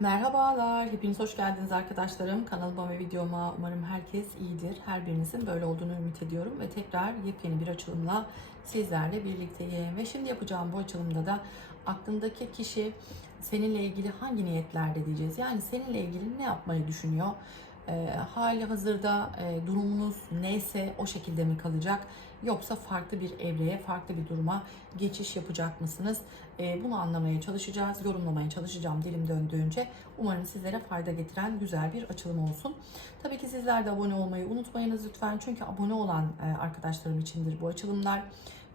Merhabalar, hepiniz hoş geldiniz arkadaşlarım. Kanalıma ve videoma umarım herkes iyidir. Her birinizin böyle olduğunu ümit ediyorum ve tekrar yepyeni bir açılımla sizlerle birlikteyim. Ve şimdi yapacağım bu açılımda da aklındaki kişi seninle ilgili hangi niyetlerde diyeceğiz. Yani seninle ilgili ne yapmayı düşünüyor? E, hali hazırda e, durumunuz neyse o şekilde mi kalacak? Yoksa farklı bir evreye, farklı bir duruma geçiş yapacak mısınız? E, bunu anlamaya çalışacağız, yorumlamaya çalışacağım dilim döndüğünce. Umarım sizlere fayda getiren güzel bir açılım olsun. Tabii ki sizler de abone olmayı unutmayınız lütfen. Çünkü abone olan e, arkadaşlarım içindir bu açılımlar.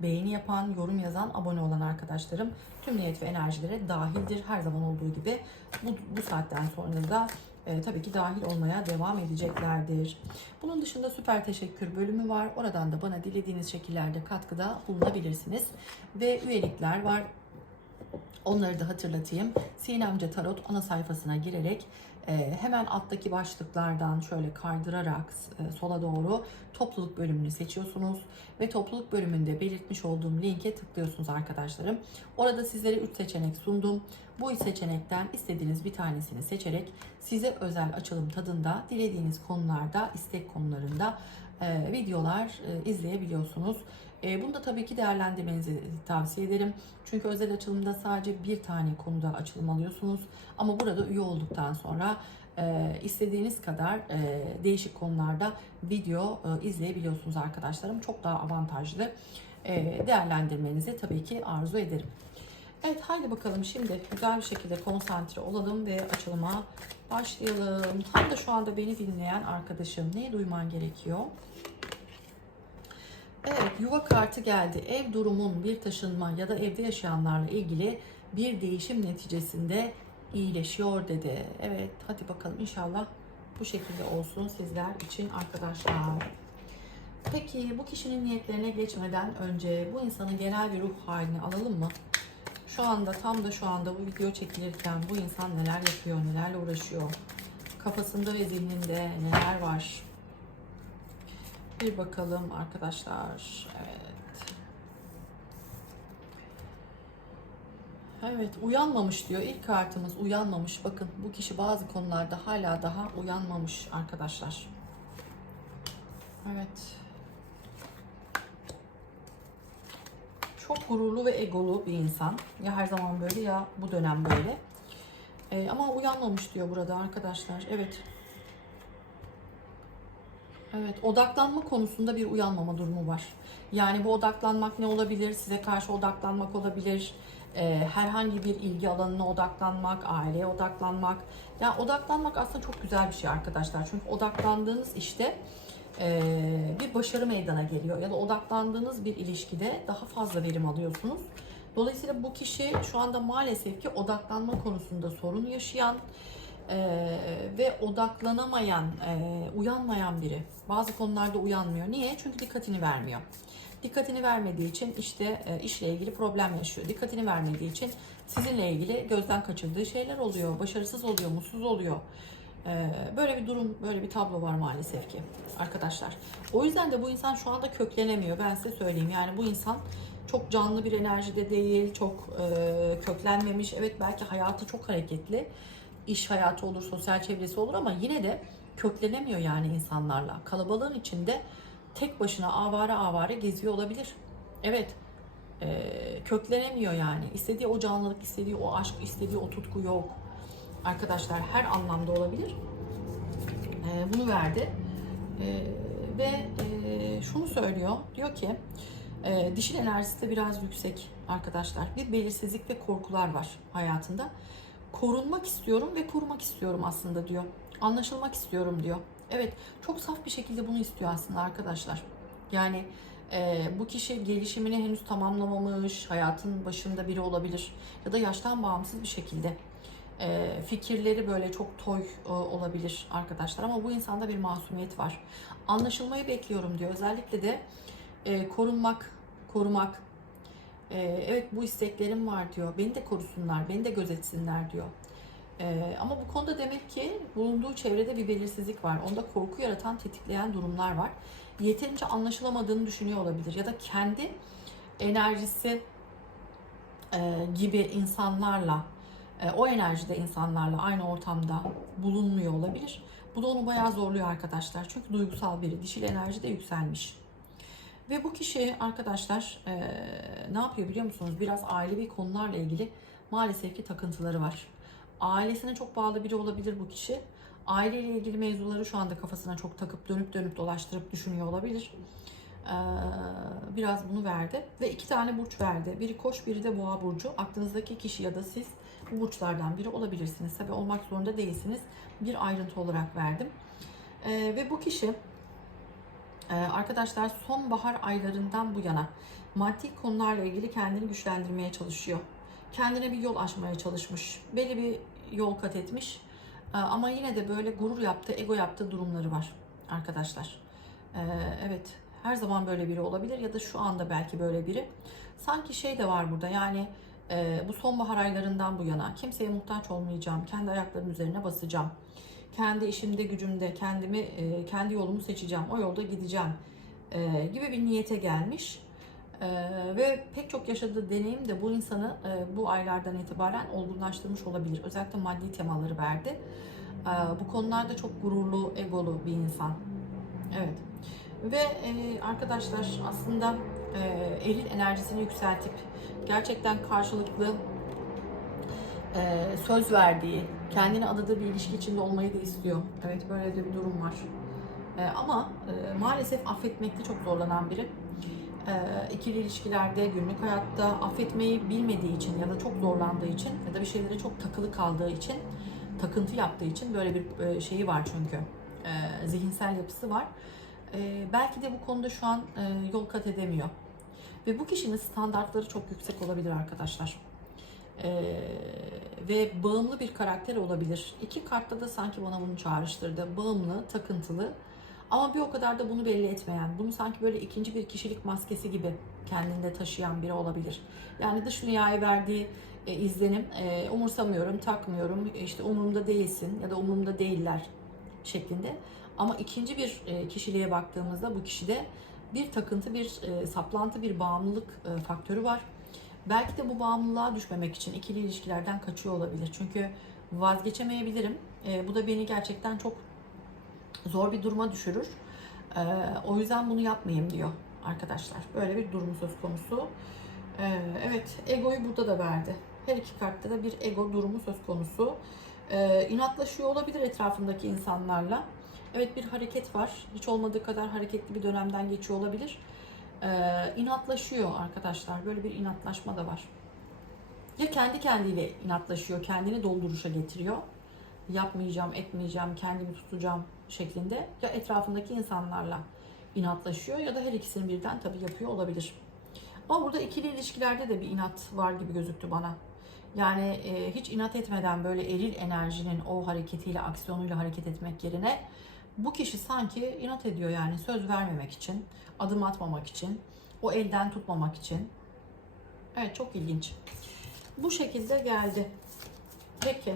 Beğeni yapan, yorum yazan, abone olan arkadaşlarım tüm niyet ve enerjilere dahildir. Her zaman olduğu gibi bu, bu saatten sonra da e, tabii ki dahil olmaya devam edeceklerdir. Bunun dışında süper teşekkür bölümü var. Oradan da bana dilediğiniz şekillerde katkıda bulunabilirsiniz. Ve üyelikler var. Onları da hatırlatayım. Sinemce Tarot ana sayfasına girerek hemen alttaki başlıklardan şöyle kaydırarak e, sola doğru topluluk bölümünü seçiyorsunuz ve topluluk bölümünde belirtmiş olduğum linke tıklıyorsunuz arkadaşlarım. Orada sizlere 3 seçenek sundum. Bu seçenekten istediğiniz bir tanesini seçerek size özel açılım tadında dilediğiniz konularda, istek konularında e, videolar e, izleyebiliyorsunuz. E, bunu da tabii ki değerlendirmenizi tavsiye ederim. Çünkü özel açılımda sadece bir tane konuda açılım alıyorsunuz. Ama burada üye olduktan sonra e, istediğiniz kadar e, değişik konularda video e, izleyebiliyorsunuz arkadaşlarım. Çok daha avantajlı. E, değerlendirmenizi tabii ki arzu ederim. Evet haydi bakalım şimdi güzel bir şekilde konsantre olalım ve açılıma başlayalım. Tam da şu anda beni dinleyen arkadaşım neyi duyman gerekiyor? Evet, yuva kartı geldi. Ev durumun bir taşınma ya da evde yaşayanlarla ilgili bir değişim neticesinde iyileşiyor dedi. Evet, hadi bakalım inşallah bu şekilde olsun sizler için arkadaşlar. Peki bu kişinin niyetlerine geçmeden önce bu insanın genel bir ruh halini alalım mı? Şu anda tam da şu anda bu video çekilirken bu insan neler yapıyor, nelerle uğraşıyor? Kafasında ve zihninde neler var? Bir bakalım arkadaşlar. Evet. Evet uyanmamış diyor. İlk kartımız uyanmamış. Bakın bu kişi bazı konularda hala daha uyanmamış arkadaşlar. Evet. Çok gururlu ve egolu bir insan. Ya her zaman böyle ya bu dönem böyle. Ee, ama uyanmamış diyor burada arkadaşlar. Evet. Evet, odaklanma konusunda bir uyanmama durumu var. Yani bu odaklanmak ne olabilir? Size karşı odaklanmak olabilir. Ee, herhangi bir ilgi alanına odaklanmak, aileye odaklanmak. Yani odaklanmak aslında çok güzel bir şey arkadaşlar. Çünkü odaklandığınız işte e, bir başarı meydana geliyor. Ya da odaklandığınız bir ilişkide daha fazla verim alıyorsunuz. Dolayısıyla bu kişi şu anda maalesef ki odaklanma konusunda sorun yaşayan, ee, ve odaklanamayan, e, uyanmayan biri. Bazı konularda uyanmıyor. Niye? Çünkü dikkatini vermiyor. Dikkatini vermediği için işte e, işle ilgili problem yaşıyor. Dikkatini vermediği için sizinle ilgili gözden kaçırdığı şeyler oluyor. Başarısız oluyor, mutsuz oluyor. Ee, böyle bir durum, böyle bir tablo var maalesef ki arkadaşlar. O yüzden de bu insan şu anda köklenemiyor. Ben size söyleyeyim. Yani bu insan çok canlı bir enerjide değil, çok e, köklenmemiş. Evet belki hayatı çok hareketli iş hayatı olur, sosyal çevresi olur ama yine de köklenemiyor yani insanlarla. Kalabalığın içinde tek başına avare avare geziyor olabilir. Evet, e, köklenemiyor yani. İstediği o canlılık, istediği o aşk, istediği o tutku yok. Arkadaşlar her anlamda olabilir. E, bunu verdi. E, ve e, şunu söylüyor, diyor ki e, dişil enerjisi de biraz yüksek arkadaşlar. Bir belirsizlik ve korkular var hayatında korunmak istiyorum ve korumak istiyorum aslında diyor. Anlaşılmak istiyorum diyor. Evet çok saf bir şekilde bunu istiyor aslında arkadaşlar. Yani e, bu kişi gelişimini henüz tamamlamamış, hayatın başında biri olabilir ya da yaştan bağımsız bir şekilde. E, fikirleri böyle çok toy e, olabilir arkadaşlar ama bu insanda bir masumiyet var. Anlaşılmayı bekliyorum diyor. Özellikle de e, korunmak, korumak, ee, evet bu isteklerim var diyor. Beni de korusunlar, beni de gözetsinler diyor. Ee, ama bu konuda demek ki bulunduğu çevrede bir belirsizlik var. Onda korku yaratan, tetikleyen durumlar var. Yeterince anlaşılamadığını düşünüyor olabilir. Ya da kendi enerjisi e, gibi insanlarla e, o enerjide insanlarla aynı ortamda bulunmuyor olabilir. Bu da onu bayağı zorluyor arkadaşlar. Çünkü duygusal biri. Dişil enerji de yükselmiş. Ve bu kişi arkadaşlar e, ne yapıyor biliyor musunuz? Biraz ailevi konularla ilgili maalesef ki takıntıları var. Ailesine çok bağlı biri olabilir bu kişi. Aileyle ilgili mevzuları şu anda kafasına çok takıp dönüp dönüp dolaştırıp düşünüyor olabilir. Ee, biraz bunu verdi. Ve iki tane burç verdi. Biri koç, biri de boğa burcu. Aklınızdaki kişi ya da siz bu burçlardan biri olabilirsiniz. Tabi olmak zorunda değilsiniz. Bir ayrıntı olarak verdim. Ee, ve bu kişi arkadaşlar sonbahar aylarından bu yana maddi konularla ilgili kendini güçlendirmeye çalışıyor. Kendine bir yol açmaya çalışmış. Belli bir yol kat etmiş. Ee, ama yine de böyle gurur yaptığı, ego yaptığı durumları var arkadaşlar. Ee, evet her zaman böyle biri olabilir ya da şu anda belki böyle biri. Sanki şey de var burada yani e, bu sonbahar aylarından bu yana kimseye muhtaç olmayacağım, kendi ayaklarımın üzerine basacağım. Kendi işimde, gücümde, kendimi, e, kendi yolumu seçeceğim, o yolda gideceğim e, gibi bir niyete gelmiş. E, ve pek çok yaşadığı deneyim de bu insanı e, bu aylardan itibaren olgunlaştırmış olabilir. Özellikle maddi temaları verdi. E, bu konularda çok gururlu, egolu bir insan. Evet. Ve e, arkadaşlar aslında e, eril enerjisini yükseltip gerçekten karşılıklı e, söz verdiği, kendine adadığı bir ilişki içinde olmayı da istiyor. Evet böyle de bir durum var. E, ama e, maalesef affetmekte çok zorlanan biri. E, ikili ilişkilerde, günlük hayatta affetmeyi bilmediği için ya da çok zorlandığı için ya da bir şeylere çok takılı kaldığı için, takıntı yaptığı için böyle bir e, şeyi var çünkü. E, zihinsel yapısı var. E, belki de bu konuda şu an e, yol kat edemiyor. Ve bu kişinin standartları çok yüksek olabilir arkadaşlar. Ee, ve bağımlı bir karakter olabilir. İki kartta da sanki bana bunu çağrıştırdı. Bağımlı, takıntılı ama bir o kadar da bunu belli etmeyen, bunu sanki böyle ikinci bir kişilik maskesi gibi kendinde taşıyan biri olabilir. Yani dış dünyaya verdiği e, izlenim e, umursamıyorum, takmıyorum, işte umurumda değilsin ya da umurumda değiller şeklinde. Ama ikinci bir e, kişiliğe baktığımızda bu kişide bir takıntı, bir e, saplantı, bir bağımlılık e, faktörü var. Belki de bu bağımlılığa düşmemek için ikili ilişkilerden kaçıyor olabilir. Çünkü vazgeçemeyebilirim. E, bu da beni gerçekten çok zor bir duruma düşürür. E, o yüzden bunu yapmayayım diyor arkadaşlar. Böyle bir durum söz konusu. E, evet, egoyu burada da verdi. Her iki kartta da bir ego durumu söz konusu. E, inatlaşıyor olabilir etrafındaki insanlarla. Evet bir hareket var. Hiç olmadığı kadar hareketli bir dönemden geçiyor olabilir. Ee, inatlaşıyor arkadaşlar. Böyle bir inatlaşma da var. Ya kendi kendiyle inatlaşıyor, kendini dolduruşa getiriyor. Yapmayacağım, etmeyeceğim, kendimi tutacağım şeklinde. Ya etrafındaki insanlarla inatlaşıyor ya da her ikisini birden tabii yapıyor olabilir. Ama burada ikili ilişkilerde de bir inat var gibi gözüktü bana. Yani e, hiç inat etmeden böyle eril enerjinin o hareketiyle, aksiyonuyla hareket etmek yerine bu kişi sanki inat ediyor yani söz vermemek için, adım atmamak için, o elden tutmamak için. Evet çok ilginç. Bu şekilde geldi. Peki.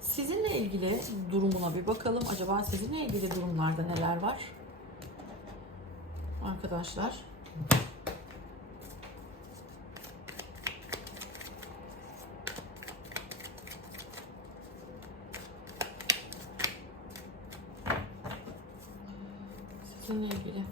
Sizinle ilgili durumuna bir bakalım. Acaba sizinle ilgili durumlarda neler var? Arkadaşlar. Sizinle ilgili.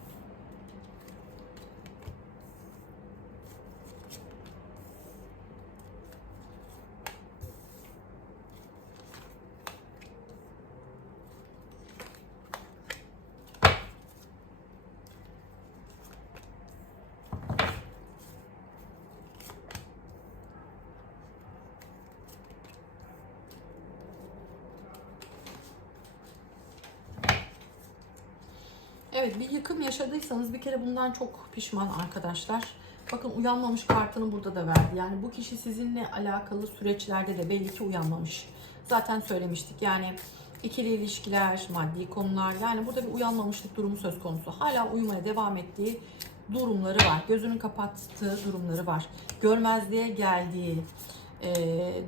Evet bir yıkım yaşadıysanız bir kere bundan çok pişman arkadaşlar. Bakın uyanmamış kartını burada da verdi. Yani bu kişi sizinle alakalı süreçlerde de belli ki uyanmamış. Zaten söylemiştik yani ikili ilişkiler, maddi konular yani burada bir uyanmamışlık durumu söz konusu. Hala uyumaya devam ettiği durumları var. Gözünü kapattığı durumları var. Görmezliğe geldiği e,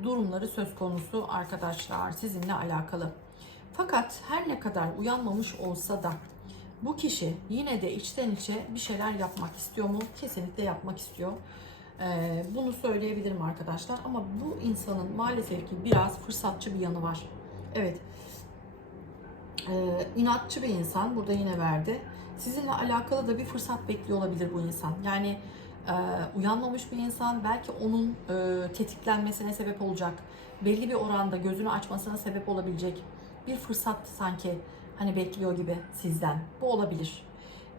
durumları söz konusu arkadaşlar sizinle alakalı. Fakat her ne kadar uyanmamış olsa da bu kişi yine de içten içe bir şeyler yapmak istiyor mu? Kesinlikle yapmak istiyor. Ee, bunu söyleyebilirim arkadaşlar. Ama bu insanın maalesef ki biraz fırsatçı bir yanı var. Evet. Ee, inatçı bir insan. Burada yine verdi. Sizinle alakalı da bir fırsat bekliyor olabilir bu insan. Yani e, uyanmamış bir insan belki onun e, tetiklenmesine sebep olacak. Belli bir oranda gözünü açmasına sebep olabilecek bir fırsat sanki hani bekliyor gibi sizden. Bu olabilir.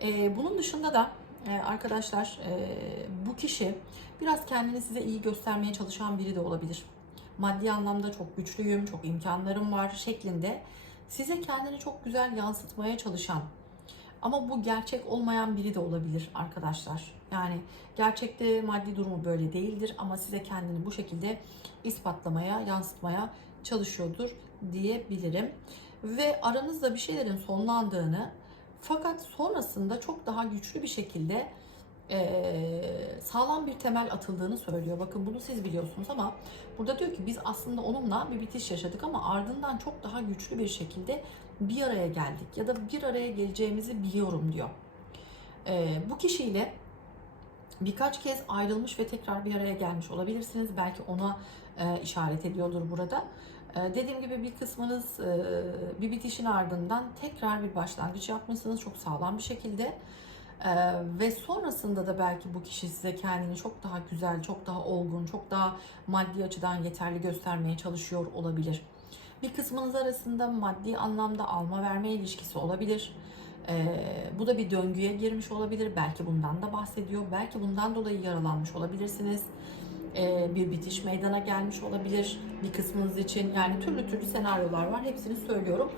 E, bunun dışında da e, arkadaşlar e, bu kişi biraz kendini size iyi göstermeye çalışan biri de olabilir. Maddi anlamda çok güçlüyüm, çok imkanlarım var şeklinde size kendini çok güzel yansıtmaya çalışan ama bu gerçek olmayan biri de olabilir arkadaşlar. Yani gerçekte maddi durumu böyle değildir ama size kendini bu şekilde ispatlamaya, yansıtmaya çalışıyordur diyebilirim. Ve aranızda bir şeylerin sonlandığını fakat sonrasında çok daha güçlü bir şekilde eee, sağlam bir temel atıldığını söylüyor. Bakın bunu siz biliyorsunuz ama burada diyor ki biz aslında onunla bir bitiş yaşadık ama ardından çok daha güçlü bir şekilde bir araya geldik ya da bir araya geleceğimizi biliyorum diyor. Eee, bu kişiyle birkaç kez ayrılmış ve tekrar bir araya gelmiş olabilirsiniz. Belki ona e, işaret ediyordur burada. E, dediğim gibi bir kısmınız e, bir bitişin ardından tekrar bir başlangıç yapmışsınız çok sağlam bir şekilde. E, ve sonrasında da belki bu kişi size kendini çok daha güzel, çok daha olgun, çok daha maddi açıdan yeterli göstermeye çalışıyor olabilir. Bir kısmınız arasında maddi anlamda alma verme ilişkisi olabilir. Ee, bu da bir döngüye girmiş olabilir. Belki bundan da bahsediyor. Belki bundan dolayı yaralanmış olabilirsiniz. Ee, bir bitiş meydana gelmiş olabilir bir kısmınız için. Yani türlü türlü senaryolar var. Hepsini söylüyorum.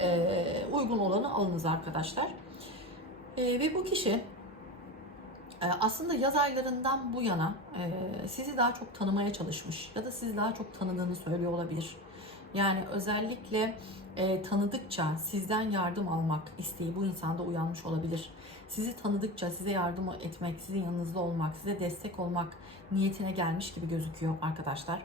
Ee, uygun olanı alınız arkadaşlar. Ee, ve bu kişi e, aslında yaz aylarından bu yana e, sizi daha çok tanımaya çalışmış ya da sizi daha çok tanıdığını söylüyor olabilir. Yani özellikle e, tanıdıkça sizden yardım almak isteği bu insanda uyanmış olabilir. Sizi tanıdıkça size yardım etmek, sizin yanınızda olmak, size destek olmak niyetine gelmiş gibi gözüküyor arkadaşlar.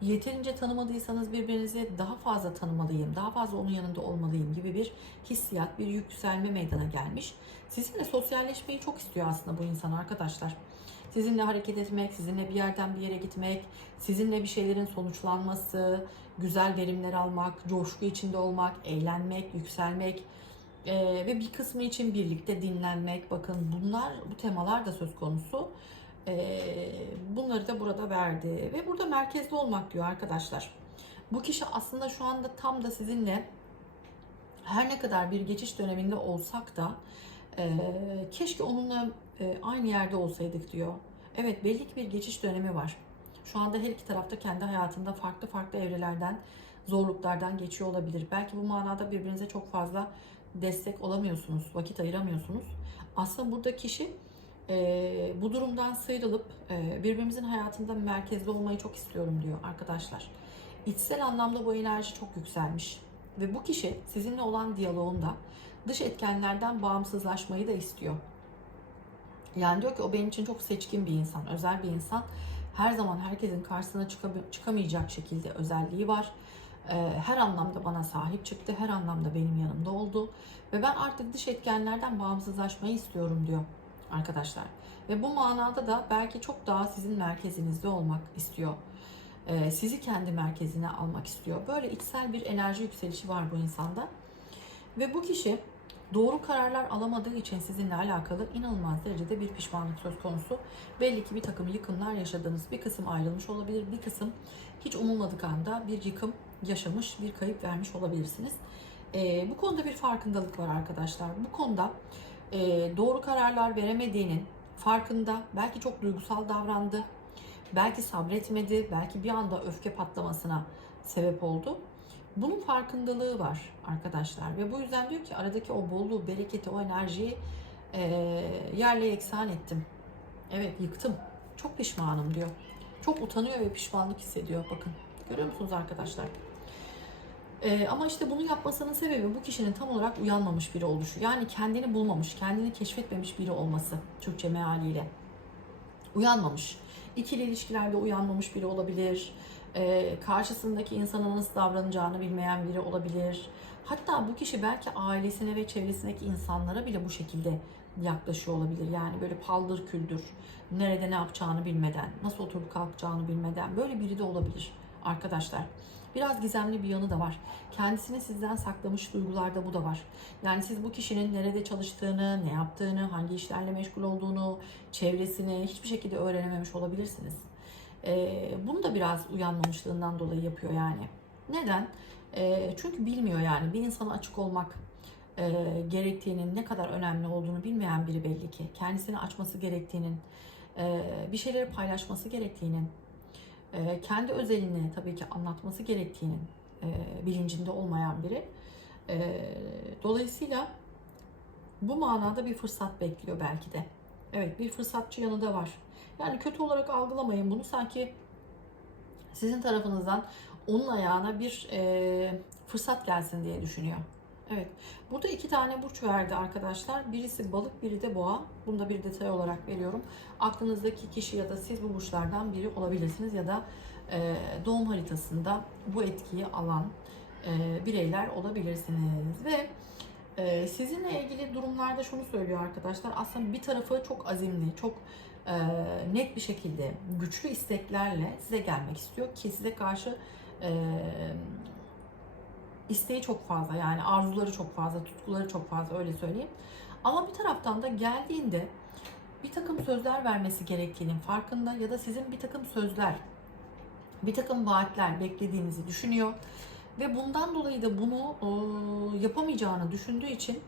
Yeterince tanımadıysanız birbirinizi daha fazla tanımalıyım, daha fazla onun yanında olmalıyım gibi bir hissiyat, bir yükselme meydana gelmiş. Sizinle sosyalleşmeyi çok istiyor aslında bu insan arkadaşlar. Sizinle hareket etmek, sizinle bir yerden bir yere gitmek, sizinle bir şeylerin sonuçlanması, güzel verimler almak, coşku içinde olmak, eğlenmek, yükselmek ee, ve bir kısmı için birlikte dinlenmek. Bakın bunlar, bu temalar da söz konusu. Ee, bunları da burada verdi ve burada merkezde olmak diyor arkadaşlar. Bu kişi aslında şu anda tam da sizinle her ne kadar bir geçiş döneminde olsak da e, keşke onunla e, aynı yerde olsaydık diyor. Evet belli ki bir geçiş dönemi var. Şu anda her iki tarafta kendi hayatında farklı farklı evrelerden, zorluklardan geçiyor olabilir. Belki bu manada birbirinize çok fazla destek olamıyorsunuz, vakit ayıramıyorsunuz. Aslında burada kişi e, bu durumdan sıyrılıp e, birbirimizin hayatında merkezde olmayı çok istiyorum diyor arkadaşlar. İçsel anlamda bu enerji çok yükselmiş. Ve bu kişi sizinle olan diyaloğunda dış etkenlerden bağımsızlaşmayı da istiyor. Yani diyor ki o benim için çok seçkin bir insan, özel bir insan. Her zaman herkesin karşısına çıkamayacak şekilde özelliği var. Ee, her anlamda bana sahip çıktı, her anlamda benim yanımda oldu. Ve ben artık dış etkenlerden bağımsızlaşmayı istiyorum diyor arkadaşlar. Ve bu manada da belki çok daha sizin merkezinizde olmak istiyor. Ee, sizi kendi merkezine almak istiyor. Böyle içsel bir enerji yükselişi var bu insanda. Ve bu kişi doğru kararlar alamadığı için sizinle alakalı inanılmaz derecede bir pişmanlık söz konusu. Belli ki bir takım yıkımlar yaşadınız. Bir kısım ayrılmış olabilir, bir kısım hiç umulmadık anda bir yıkım yaşamış, bir kayıp vermiş olabilirsiniz. Ee, bu konuda bir farkındalık var arkadaşlar. Bu konuda e, doğru kararlar veremediğinin farkında. Belki çok duygusal davrandı. Belki sabretmedi. Belki bir anda öfke patlamasına sebep oldu. Bunun farkındalığı var arkadaşlar ve bu yüzden diyor ki aradaki o bolluğu, bereketi, o enerjiyi e, yerle yeksan ettim. Evet yıktım. Çok pişmanım diyor. Çok utanıyor ve pişmanlık hissediyor. Bakın görüyor musunuz arkadaşlar? E, ama işte bunu yapmasının sebebi bu kişinin tam olarak uyanmamış biri oluşu. Yani kendini bulmamış, kendini keşfetmemiş biri olması Türkçe mealiyle. Uyanmamış. İkili ilişkilerde uyanmamış biri olabilir e, karşısındaki insana nasıl davranacağını bilmeyen biri olabilir. Hatta bu kişi belki ailesine ve çevresindeki insanlara bile bu şekilde yaklaşıyor olabilir. Yani böyle paldır küldür, nerede ne yapacağını bilmeden, nasıl oturup kalkacağını bilmeden böyle biri de olabilir arkadaşlar. Biraz gizemli bir yanı da var. Kendisini sizden saklamış duygularda bu da var. Yani siz bu kişinin nerede çalıştığını, ne yaptığını, hangi işlerle meşgul olduğunu, çevresini hiçbir şekilde öğrenememiş olabilirsiniz. Ee, bunu da biraz uyanmamışlığından dolayı yapıyor yani. Neden? Ee, çünkü bilmiyor yani bir insana açık olmak e, gerektiğinin ne kadar önemli olduğunu bilmeyen biri belli ki. Kendisini açması gerektiğinin, e, bir şeyleri paylaşması gerektiğinin, e, kendi özelini tabii ki anlatması gerektiğinin e, bilincinde olmayan biri. E, dolayısıyla bu manada bir fırsat bekliyor belki de. Evet bir fırsatçı yanı da var. Yani kötü olarak algılamayın bunu sanki sizin tarafınızdan onun ayağına bir e, fırsat gelsin diye düşünüyor. Evet. Burada iki tane burç verdi arkadaşlar. Birisi balık, biri de boğa. Bunu da bir detay olarak veriyorum. Aklınızdaki kişi ya da siz bu burçlardan biri olabilirsiniz ya da e, doğum haritasında bu etkiyi alan e, bireyler olabilirsiniz. Ve e, sizinle ilgili durumlarda şunu söylüyor arkadaşlar. Aslında bir tarafı çok azimli, çok e, net bir şekilde güçlü isteklerle size gelmek istiyor ki size karşı e, isteği çok fazla yani arzuları çok fazla, tutkuları çok fazla öyle söyleyeyim. Ama bir taraftan da geldiğinde bir takım sözler vermesi gerektiğinin farkında ya da sizin bir takım sözler, bir takım vaatler beklediğinizi düşünüyor. Ve bundan dolayı da bunu e, yapamayacağını düşündüğü için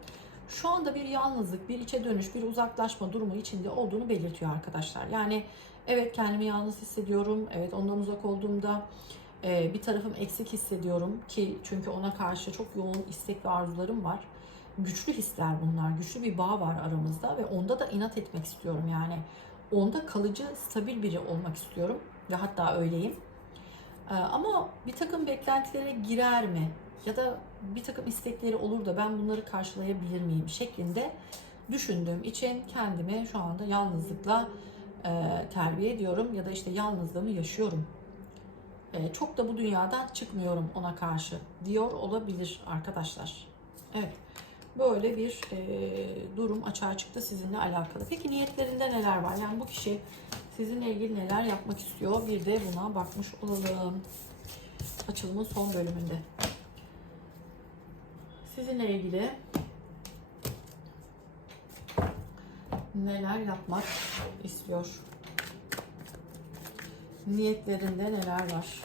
şu anda bir yalnızlık, bir içe dönüş, bir uzaklaşma durumu içinde olduğunu belirtiyor arkadaşlar. Yani evet kendimi yalnız hissediyorum, evet ondan uzak olduğumda ee, bir tarafım eksik hissediyorum ki çünkü ona karşı çok yoğun istek ve arzularım var. Güçlü hisler bunlar, güçlü bir bağ var aramızda ve onda da inat etmek istiyorum yani. Onda kalıcı, stabil biri olmak istiyorum ve hatta öyleyim. Ee, ama bir takım beklentilere girer mi? Ya da bir takım istekleri olur da ben bunları karşılayabilir miyim şeklinde düşündüğüm için kendimi şu anda yalnızlıkla e, terbiye ediyorum ya da işte yalnızlığımı yaşıyorum e, çok da bu dünyadan çıkmıyorum ona karşı diyor olabilir arkadaşlar. Evet. Böyle bir e, durum açığa çıktı sizinle alakalı. Peki niyetlerinde neler var? Yani bu kişi sizinle ilgili neler yapmak istiyor? Bir de buna bakmış olalım. Açılımın son bölümünde. Sizinle ilgili neler yapmak istiyor? Niyetlerinde neler var?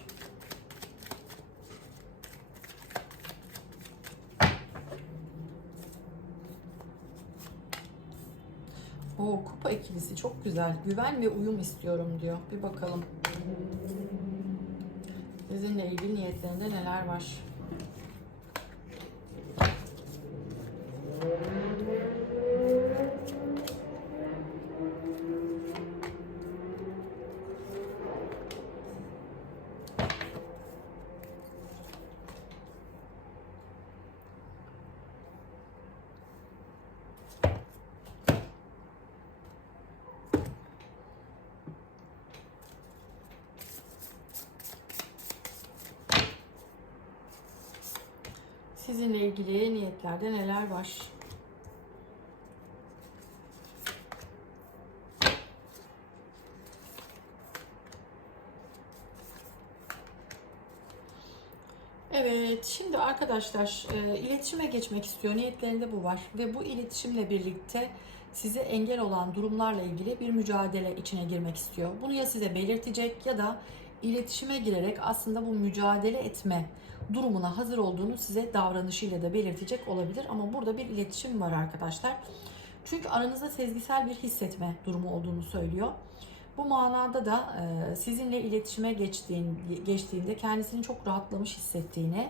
O kupa ikilisi çok güzel. Güven ve uyum istiyorum diyor. Bir bakalım. Sizinle ilgili niyetlerinde neler var? Sizinle ilgili niyetlerde neler var? Evet, şimdi arkadaşlar e, iletişime geçmek istiyor. Niyetlerinde bu var ve bu iletişimle birlikte size engel olan durumlarla ilgili bir mücadele içine girmek istiyor. Bunu ya size belirtecek ya da iletişime girerek aslında bu mücadele etme durumuna hazır olduğunu size davranışıyla da belirtecek olabilir. Ama burada bir iletişim var arkadaşlar. Çünkü aranızda sezgisel bir hissetme durumu olduğunu söylüyor. Bu manada da e, sizinle iletişime geçtiğin, geçtiğinde kendisini çok rahatlamış hissettiğini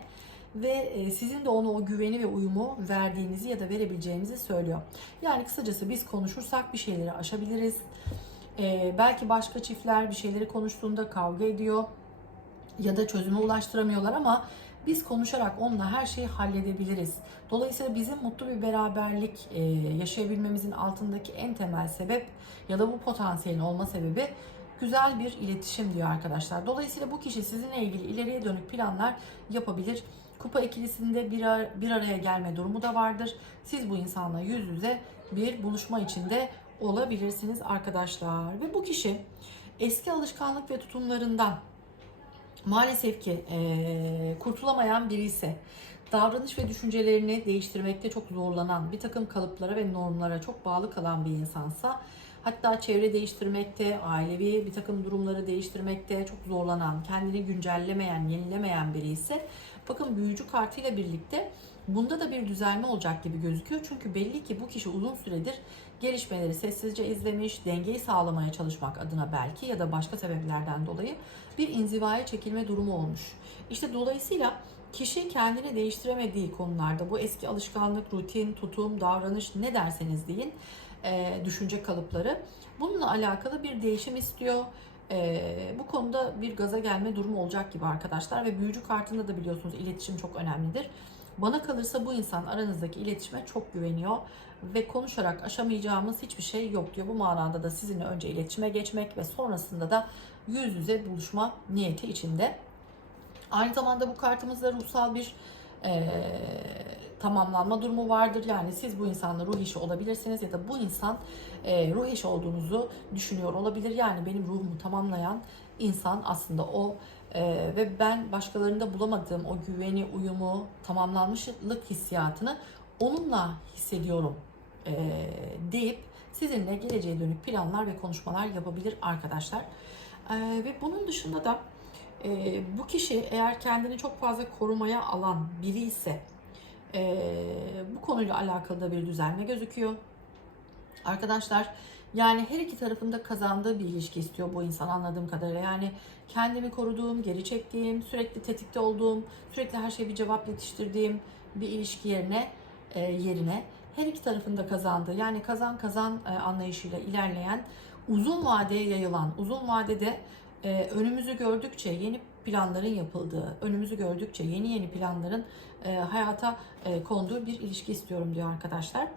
ve e, sizin de ona o güveni ve uyumu verdiğinizi ya da verebileceğinizi söylüyor. Yani kısacası biz konuşursak bir şeyleri aşabiliriz. E, belki başka çiftler bir şeyleri konuştuğunda kavga ediyor ya da çözüme ulaştıramıyorlar ama biz konuşarak onunla her şeyi halledebiliriz. Dolayısıyla bizim mutlu bir beraberlik e, yaşayabilmemizin altındaki en temel sebep ya da bu potansiyelin olma sebebi güzel bir iletişim diyor arkadaşlar. Dolayısıyla bu kişi sizinle ilgili ileriye dönük planlar yapabilir Kupa ikilisinde bir, ar- bir araya gelme durumu da vardır. Siz bu insanla yüz yüze bir buluşma içinde olabilirsiniz arkadaşlar. Ve bu kişi eski alışkanlık ve tutumlarından maalesef ki eee, kurtulamayan biri ise davranış ve düşüncelerini değiştirmekte çok zorlanan, bir takım kalıplara ve normlara çok bağlı kalan bir insansa hatta çevre değiştirmekte, ailevi bir takım durumları değiştirmekte çok zorlanan, kendini güncellemeyen, yenilemeyen biri ise bakın büyücü kartıyla birlikte bunda da bir düzelme olacak gibi gözüküyor. Çünkü belli ki bu kişi uzun süredir gelişmeleri sessizce izlemiş, dengeyi sağlamaya çalışmak adına belki ya da başka sebeplerden dolayı bir inzivaya çekilme durumu olmuş. İşte dolayısıyla kişi kendini değiştiremediği konularda bu eski alışkanlık, rutin, tutum, davranış ne derseniz deyin e, düşünce kalıpları bununla alakalı bir değişim istiyor. E, bu konuda bir gaza gelme durumu olacak gibi arkadaşlar ve büyücü kartında da biliyorsunuz iletişim çok önemlidir. Bana kalırsa bu insan aranızdaki iletişime çok güveniyor ve konuşarak aşamayacağımız hiçbir şey yok diyor. Bu manada da sizinle önce iletişime geçmek ve sonrasında da yüz yüze buluşma niyeti içinde. Aynı zamanda bu kartımızda ruhsal bir eee, tamamlanma durumu vardır. Yani siz bu insanla ruh eşi olabilirsiniz ya da bu insan eee, ruh eşi olduğunuzu düşünüyor olabilir. Yani benim ruhumu tamamlayan insan aslında o Eee, ve ben başkalarında bulamadığım o güveni, uyumu, tamamlanmışlık hissiyatını onunla hissediyorum eee, deyip sizinle geleceğe dönük planlar ve konuşmalar yapabilir arkadaşlar. Eee, ve bunun dışında da ee, bu kişi eğer kendini çok fazla korumaya alan biri ise ee, bu konuyla alakalı da bir düzelme gözüküyor. Arkadaşlar yani her iki tarafında kazandığı bir ilişki istiyor bu insan anladığım kadarıyla. Yani kendimi koruduğum, geri çektiğim, sürekli tetikte olduğum, sürekli her şeye bir cevap yetiştirdiğim bir ilişki yerine e, yerine her iki tarafında kazandığı yani kazan kazan e, anlayışıyla ilerleyen uzun vadeye yayılan, uzun vadede e, önümüzü gördükçe yeni planların yapıldığı, önümüzü gördükçe yeni yeni planların e, hayata e, konduğu bir ilişki istiyorum diyor arkadaşlar.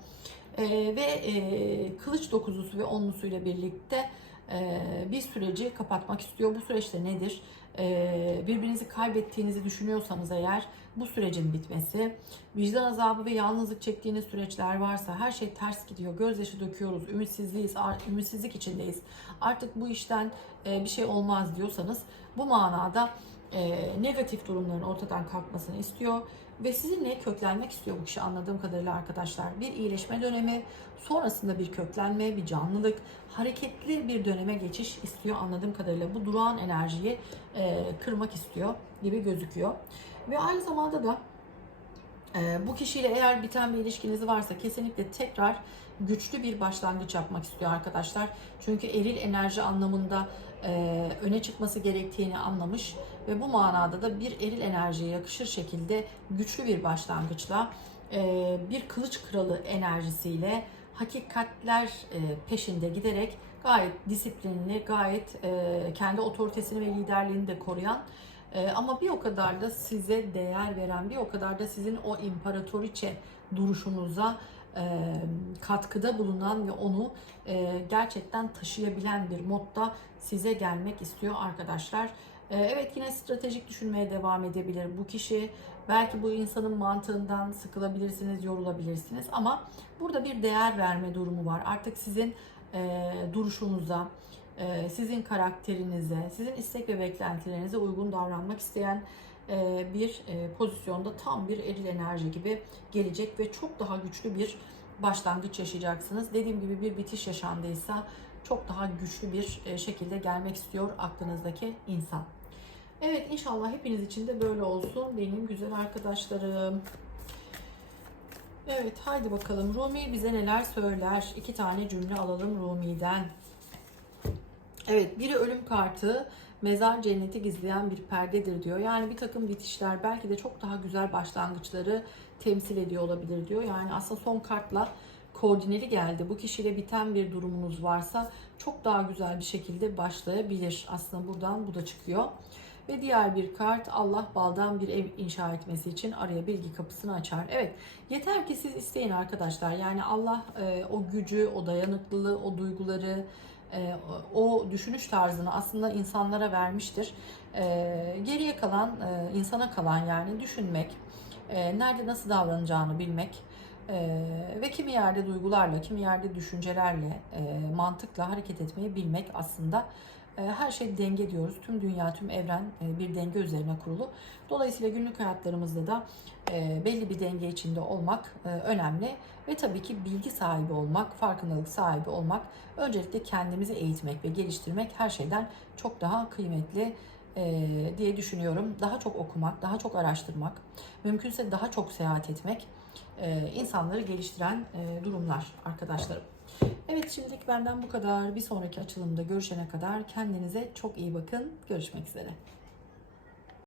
E, ve e, kılıç dokuzusu ve onlusuyla birlikte e, bir süreci kapatmak istiyor. Bu süreçte nedir? E, birbirinizi kaybettiğinizi düşünüyorsanız eğer bu sürecin bitmesi, vicdan azabı ve yalnızlık çektiğiniz süreçler varsa her şey ters gidiyor, gözyaşı döküyoruz, ümitsizliğiz, ar- ümitsizlik içindeyiz. Artık bu işten e, bir şey olmaz diyorsanız bu manada e, negatif durumların ortadan kalkmasını istiyor ve sizinle köklenmek istiyor bu kişi anladığım kadarıyla arkadaşlar. Bir iyileşme dönemi, sonrasında bir köklenme, bir canlılık, hareketli bir döneme geçiş istiyor anladığım kadarıyla. Bu durağan enerjiyi e, kırmak istiyor gibi gözüküyor. Ve aynı zamanda da e, bu kişiyle eğer biten bir ilişkiniz varsa kesinlikle tekrar güçlü bir başlangıç yapmak istiyor arkadaşlar. Çünkü eril enerji anlamında e, öne çıkması gerektiğini anlamış ve bu manada da bir eril enerjiye yakışır şekilde güçlü bir başlangıçla e, bir kılıç kralı enerjisiyle hakikatler e, peşinde giderek gayet disiplinli, gayet e, kendi otoritesini ve liderliğini de koruyan ama bir o kadar da size değer veren, bir o kadar da sizin o imparatoriçe duruşunuza katkıda bulunan ve onu gerçekten taşıyabilen bir modda size gelmek istiyor arkadaşlar. E, evet yine stratejik düşünmeye devam edebilir bu kişi. Belki bu insanın mantığından sıkılabilirsiniz, yorulabilirsiniz ama burada bir değer verme durumu var. Artık sizin e, duruşunuza, e, sizin karakterinize, sizin istek ve beklentilerinize uygun davranmak isteyen e, bir e, pozisyonda tam bir eril enerji gibi gelecek ve çok daha güçlü bir başlangıç yaşayacaksınız. Dediğim gibi bir bitiş yaşandıysa çok daha güçlü bir e, şekilde gelmek istiyor aklınızdaki insan. Evet inşallah hepiniz için de böyle olsun benim güzel arkadaşlarım. Evet haydi bakalım Rumi bize neler söyler? İki tane cümle alalım Rumi'den. Evet biri ölüm kartı mezar cenneti gizleyen bir perdedir diyor. Yani bir takım bitişler belki de çok daha güzel başlangıçları temsil ediyor olabilir diyor. Yani aslında son kartla koordineli geldi. Bu kişiyle biten bir durumunuz varsa çok daha güzel bir şekilde başlayabilir. Aslında buradan bu da çıkıyor. Ve diğer bir kart Allah baldan bir ev inşa etmesi için araya bilgi kapısını açar. Evet yeter ki siz isteyin arkadaşlar. Yani Allah e, o gücü, o dayanıklılığı, o duyguları, e, o düşünüş tarzını aslında insanlara vermiştir. E, geriye kalan, e, insana kalan yani düşünmek, e, nerede nasıl davranacağını bilmek e, ve kimi yerde duygularla, kimi yerde düşüncelerle, e, mantıkla hareket etmeyi bilmek aslında her şey denge diyoruz. Tüm dünya, tüm evren e, bir denge üzerine kurulu. Dolayısıyla günlük hayatlarımızda da e, belli bir denge içinde olmak e, önemli ve tabii ki bilgi sahibi olmak, farkındalık sahibi olmak, öncelikle kendimizi eğitmek ve geliştirmek her şeyden çok daha kıymetli diye düşünüyorum. Daha çok okumak, daha çok araştırmak, mümkünse daha çok seyahat etmek insanları geliştiren durumlar arkadaşlarım. Evet şimdilik benden bu kadar. Bir sonraki açılımda görüşene kadar kendinize çok iyi bakın. Görüşmek üzere.